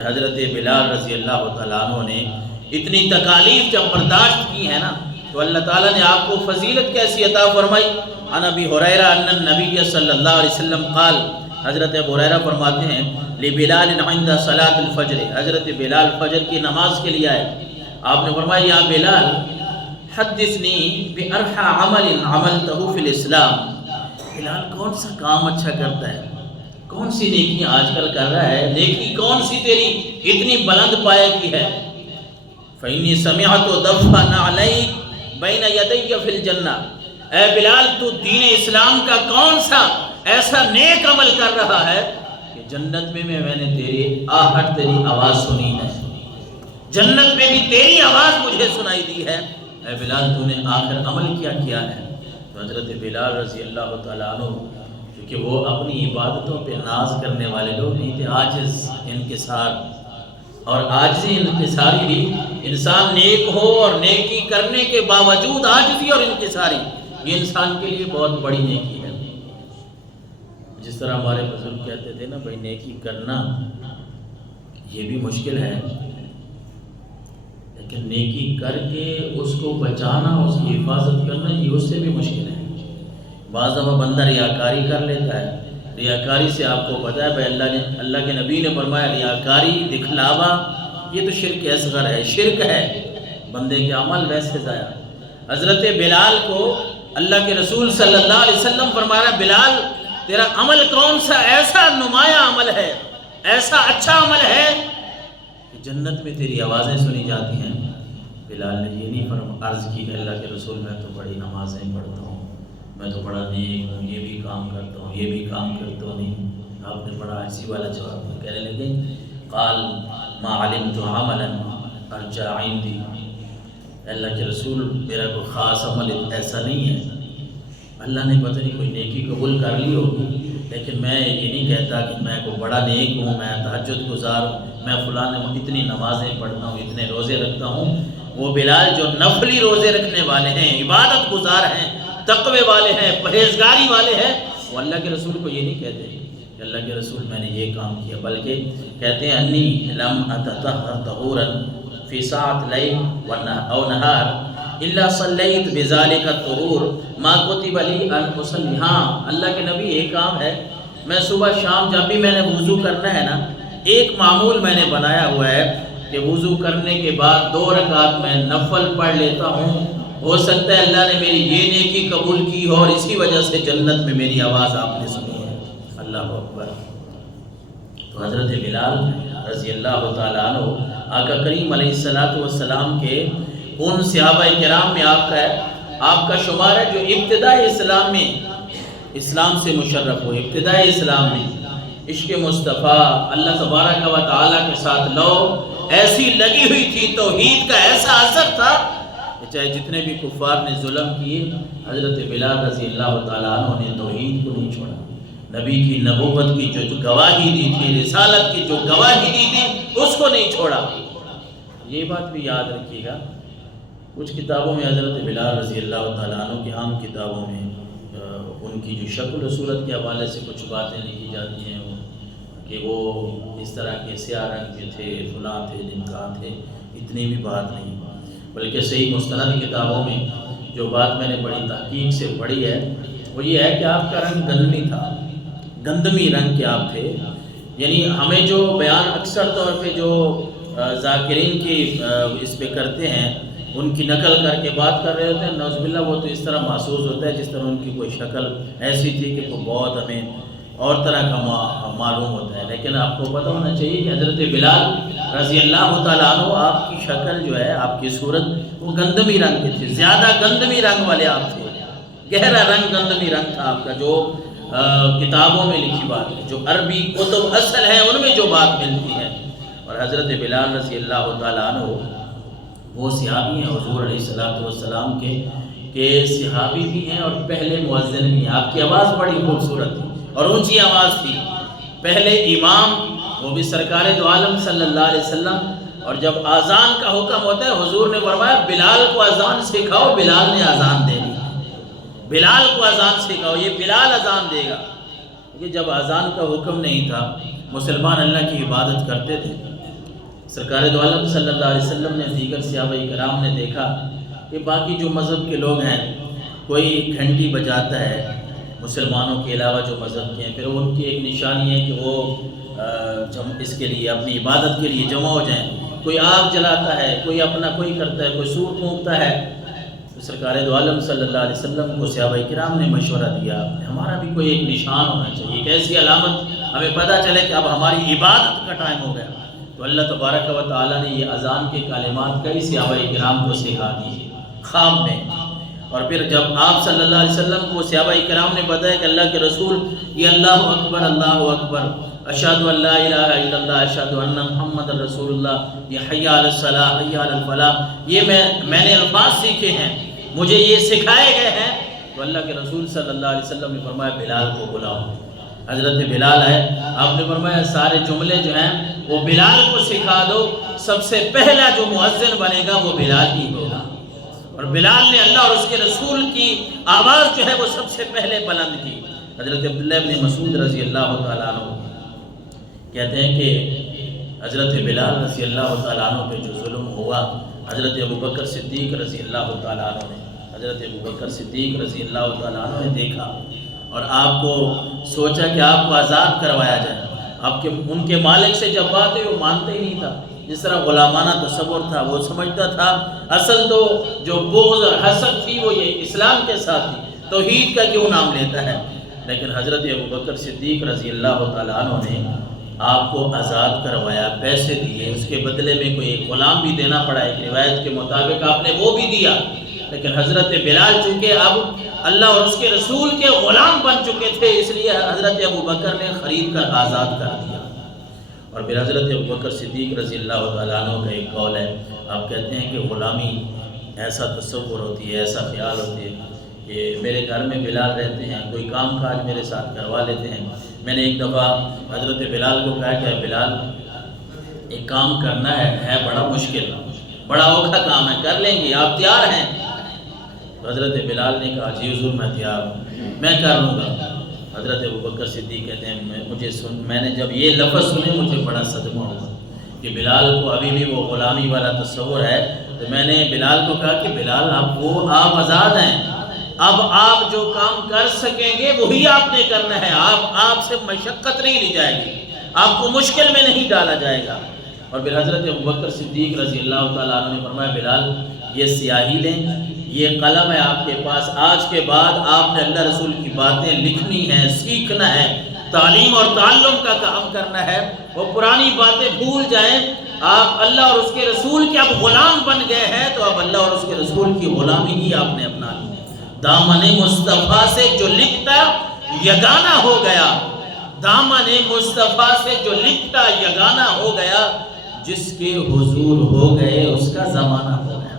حضرت بلال رضی اللہ تعالیٰ عنہ نے اتنی تکالیف جب برداشت کی ہے نا، تو اللہ تعالیٰ نے آپ کو فضیلت کیسی عطا فرمائی۔ عن ابی ہریرہ ان النبی صلی اللہ علیہ وسلم قال، حضرت ابو ہریرہ فرماتے ہیں لبلال عند صلاۃ الفجر، حضرت بلال فجر کی نماز کے لیے آئے، آپ نے فرمایا یا بلال حدثنی بارحى عمل عملته فی الاسلام، بلال کون سا کام اچھا کرتا ہے، کون سی نیکی آج کل کر رہا ہے، نیکی کون سی تیری اتنی بلند پائے کی ہے؟ فإنی سمعت دفع نعلیک بین یدی فی الجنہ، اے بلال تو دین اسلام کا کون سا ایسا نیک عمل کر رہا ہے کہ جنت میں میں نے تیری آہٹ، تیری آواز سنی ہے، جنت میں بھی تیری آواز مجھے سنائی دی ہے، اے بلال تو نے آخر عمل کیا ہے؟ تو حضرت بلال رضی اللہ تعالیٰ عنہ، کیونکہ وہ اپنی عبادتوں پہ ناز کرنے والے لوگ نہیں تھے، عاجز انکسار، اور عاجزی انکساری بھی انسان نیک ہو اور نیکی کرنے کے باوجود عاجزی اور انکساری، یہ انسان کے لیے بہت بڑی نیکی ہے۔ جس طرح ہمارے بزرگ کہتے تھے نا بھائی نیکی کرنا یہ بھی مشکل ہے، لیکن نیکی کر کے اس کو بچانا، اس کی حفاظت کرنا یہ اس سے بھی مشکل ہے۔ بعض دفعہ بندہ ریاکاری کر لیتا ہے، ریاکاری سے آپ کو پتہ ہے بھائی اللہ کے نبی نے فرمایا ریاکاری، دکھلاوا، یہ تو شرک اصغر ہے، شرک ہے، بندے کے عمل ویسے ضائع۔ حضرت بلال کو اللہ کے رسول صلی اللہ علیہ وسلم فرمایا بلال تیرا عمل کون سا ایسا نمایاں عمل ہے، ایسا اچھا عمل ہے کہ جنت میں تیری آوازیں سنی جاتی ہیں؟ بلال نے یہ نہیں عرض کی کہ اللہ کے رسول میں تو بڑی نمازیں پڑھتا ہوں، میں تو بڑا نیک ہوں، یہ بھی کام کرتا ہوں، یہ بھی کام کرتا ہوں، نہیں، آپ نے بڑا ایسی والا جواب کہنے لگے قال ما علمت عملا ارجع عندی، اللہ کے رسول میرا کوئی خاص عمل ایسا نہیں ہے، اللہ نے پتہ نہیں کوئی نیکی قبول کر لی ہوگی، لیکن میں یہ نہیں کہتا کہ میں کوئی بڑا نیک ہوں، میں تہجد گزار ہوں، میں فلاں اتنی نمازیں پڑھتا ہوں، اتنے روزے رکھتا ہوں۔ وہ بلال جو نفلی روزے رکھنے والے ہیں، عبادت گزار ہیں، تقوی والے ہیں، پرہیزگاری والے ہیں، وہ اللہ کے رسول کو یہ نہیں کہتے کہ اللہ کے رسول میں نے یہ کام کیا، بلکہ کہتے ہیں انی لم اتطہر طہورا فی ساعۃ لیل او نہار الا صلیت بذالک الطہور ما کتب لی ان اصلی۔ ہاں اللہ کے نبی ایک کام ہے، میں صبح شام جب بھی میں نے وضو کرنا ہے نا، ایک معمول میں نے بنایا ہوا ہے کہ وضو کرنے کے بعد 2 رکعت میں نفل پڑھ لیتا ہوں، ہو سکتا ہے اللہ نے میری یہ نیکی قبول کی ہو اور اسی وجہ سے جنت میں میری آواز آپ نے سنی ہے۔ اللہ اکبر۔ تو حضرت بلال رضی اللہ تعالیٰ عنہ آقا کریم علیہ السلام کے ان صحابہ کرام میں آپ کا شمار ہے جو ابتدائی اسلام میں اسلام سے مشرف ہو، ابتدائی اسلام میں عشق مصطفیٰ اللہ تبارک و تعالیٰ کے ساتھ لو ایسی لگی ہوئی تھی، توحید کا ایسا اثر تھا کہ چاہے جتنے بھی کفار نے ظلم کیے، حضرت بلال رضی اللہ تعالیٰ عنہ نے توحید کو نہیں چھوڑا، نبی کی نبوت کی جو گواہی دی تھی، رسالت کی جو گواہی دی تھی، اس کو نہیں چھوڑا۔ یہ بات بھی یاد رکھیے گا، کچھ کتابوں میں حضرت بلال رضی اللہ تعالیٰ عنہ کی عام کتابوں میں ان کی جو شکل و صورت کے حوالے سے کچھ باتیں لکھی جاتی ہیں کہ وہ اس طرح کے سیاہ رنگ کے تھے، فلاں تھے، ڈمکا تھے، اتنی بھی بات نہیں، بلکہ صحیح مستند کتابوں میں جو بات میں نے بڑی تحقیق سے پڑھی ہے وہ یہ ہے کہ آپ کا رنگ گندمی تھا، گندمی رنگ کے آپ تھے، یعنی ہمیں جو بیان اکثر طور پہ جو ذاکرین کی اس پہ کرتے ہیں، ان کی نقل کر کے بات کر رہے ہوتے ہیں، نعوذ باللہ وہ تو اس طرح محسوس ہوتا ہے جس طرح ان کی کوئی شکل ایسی تھی کہ وہ بہت ہمیں اور طرح کا معلوم ہوتا ہے، لیکن آپ کو پتہ ہونا چاہیے کہ حضرت بلال رضی اللہ تعالیٰ عنہ آپ کی شکل جو ہے، آپ کی صورت وہ گندمی رنگ کی تھی، زیادہ گندمی رنگ والے آپ تھے، گہرا رنگ گندمی رنگ تھا آپ کا، جو کتابوں میں لکھی بات ہے، جو عربی کتب اصل ہیں ان میں جو بات ملتی ہے۔ اور حضرت بلال رضی اللہ تعالیٰ عنہ وہ صحابی ہیں حضور علیہ السلام کے صحابی بھی ہیں اور پہلے مؤذن بھی ہیں، آپ کی آواز بڑی خوبصورت تھی اور اونچی آواز تھی، پہلے امام وہ بھی سرکار دو عالم صلی اللہ علیہ وسلم، اور جب اذان کا حکم ہوتا ہے حضور نے فرمایا بلال کو اذان سکھاؤ، بلال نے اذان دینی، بلال کو اذان سکھاؤ، یہ بلال اذان دے گا، کیونکہ جب اذان کا حکم نہیں تھا مسلمان اللہ کی عبادت کرتے تھے، سرکار دو عالم صلی اللہ علیہ وسلم نے دیگر صحابہ کرام نے دیکھا کہ باقی جو مذہب کے لوگ ہیں کوئی گھنٹی بجاتا ہے مسلمانوں کے علاوہ جو مذہب کے ہیں، پھر ان کی ایک نشانی ہے کہ وہ اس کے لیے اپنی عبادت کے لیے جمع ہو جائیں، کوئی آگ جلاتا ہے، کوئی اپنا کوئی کرتا ہے، کوئی سور پھونکتا ہے۔ تو سرکار دو عالم صلی اللہ علیہ وسلم کو صحابہ کرام نے مشورہ دیا ہمارا بھی کوئی ایک نشان ہونا چاہیے، ایک ایسی علامت ہمیں پتہ چلے کہ اب ہماری عبادت کا ٹائم ہو گیا۔ تو اللہ تبارک و تعالیٰ نے یہ اذان کے کلمات کئی صحابہ کرام کو سکھا دیے خواب میں، اور پھر جب آپ صلی اللہ علیہ وسلم کو صحابہ کرام نے بتایا کہ اللہ کے رسول یہ اللہ اکبر اشہد ان لا الہ الا اللہ اشہد ان محمد رسول اللہ، یہ حی علی الصلاۃ حی علی الفلاح، یہ میں نے الفاظ سیکھے ہیں، مجھے یہ سکھائے گئے ہیں۔ تو اللہ کے رسول صلی اللہ علیہ وسلم نے فرمایا بلال کو بلاؤ۔ حضرت بلال ہے، آپ نے فرمایا سارے جملے جو ہیں وہ بلال کو سکھا دو، سب سے پہلا جو مؤذن بنے گا وہ بلال ہی ہوگا۔ اور بلال نے اللہ اور اس کے رسول کی آواز جو ہے وہ سب سے پہلے بلند کی۔ حضرت عبداللہ بن مسعود رضی اللہ تعالیٰ عنہ کہتے ہیں کہ حضرت بلال رضی اللہ تعالیٰ عنہ پہ جو ظلم ہوا، حضرت ابوبکر صدیق رضی اللہ تعالیٰ عنہ نے رضی اللہ تعالیٰ عنہ نے دیکھا اور آپ کو سوچا کہ آپ کو آزاد کروایا جائے۔ ان کے مالک سے جب بات ہوئی وہ مانتے ہی نہیں تھا، جس طرح غلامانہ تصور تھا، وہ سمجھتا تھا اصل تو جو بغض اور حسد تھی وہ یہ اسلام کے ساتھ تھی، توحید کا کیوں نام لیتا ہے۔ لیکن حضرت ابوبکر صدیق رضی اللہ تعالیٰ عنہ نے آپ کو آزاد کروایا، پیسے دیے، اس کے بدلے میں کوئی ایک غلام بھی دینا پڑا، ایک روایت کے مطابق آپ نے وہ بھی دیا۔ لیکن حضرت بلال چونکہ اب اللہ اور اس کے رسول کے غلام بن چکے تھے، اس لیے حضرت ابوبکر نے خرید کر آزاد کر دیا۔ اور پھر حضرت ابوبکر صدیق رضی اللہ تعالیٰ عنہ کا ایک قول ہے، آپ کہتے ہیں کہ غلامی ایسا تصور ہوتی ہے، ایسا خیال ہوتی ہے کہ میرے گھر میں بلال رہتے ہیں، کوئی کام کاج میرے ساتھ کروا لیتے ہیں۔ میں نے ایک دفعہ حضرت بلال کو کہا کہ بلال ایک کام کرنا ہے بڑا مشکل، بڑا اوکھا کام ہے، کر لیں گے، آپ تیار ہیں؟ تو حضرت بلال نے کہا جی حضور میں تیار ہوں، میں کر لوں گا۔ حضرت ابوبکر صدیق کہتے ہیں میں نے جب یہ لفظ سنے مجھے بڑا صدمہ ہوا کہ بلال کو ابھی بھی وہ غلامی والا تصور ہے۔ تو میں نے بلال کو کہا کہ بلال آپ آزاد ہیں، اب آپ جو کام کر سکیں گے وہی آپ نے کرنا ہے، آپ سے مشقت نہیں لی جائے گی، آپ کو مشکل میں نہیں ڈالا جائے گا۔ اور پھر حضرت ابوبکر صدیق رضی اللہ تعالیٰ عنہ نے فرمایا بلال یہ سیاہی لیں، یہ قلم ہے آپ کے پاس، آج کے بعد آپ نے اللہ رسول کی باتیں لکھنی ہیں، سیکھنا ہے، تعلیم اور تعلم کا کام کرنا ہے، وہ پرانی باتیں بھول جائیں، آپ اللہ اور اس کے رسول کے اب غلام بن گئے ہیں، تو اب اللہ اور اس کے رسول کی غلامی ہی آپ نے اپنا لی۔ دامن مصطفیٰ سے جو لکھتا یگانہ ہو گیا، دامن مصطفیٰ سے جو لکھتا یگانہ ہو گیا، جس کے حضور ہو گئے اس کا زمانہ ہو گیا۔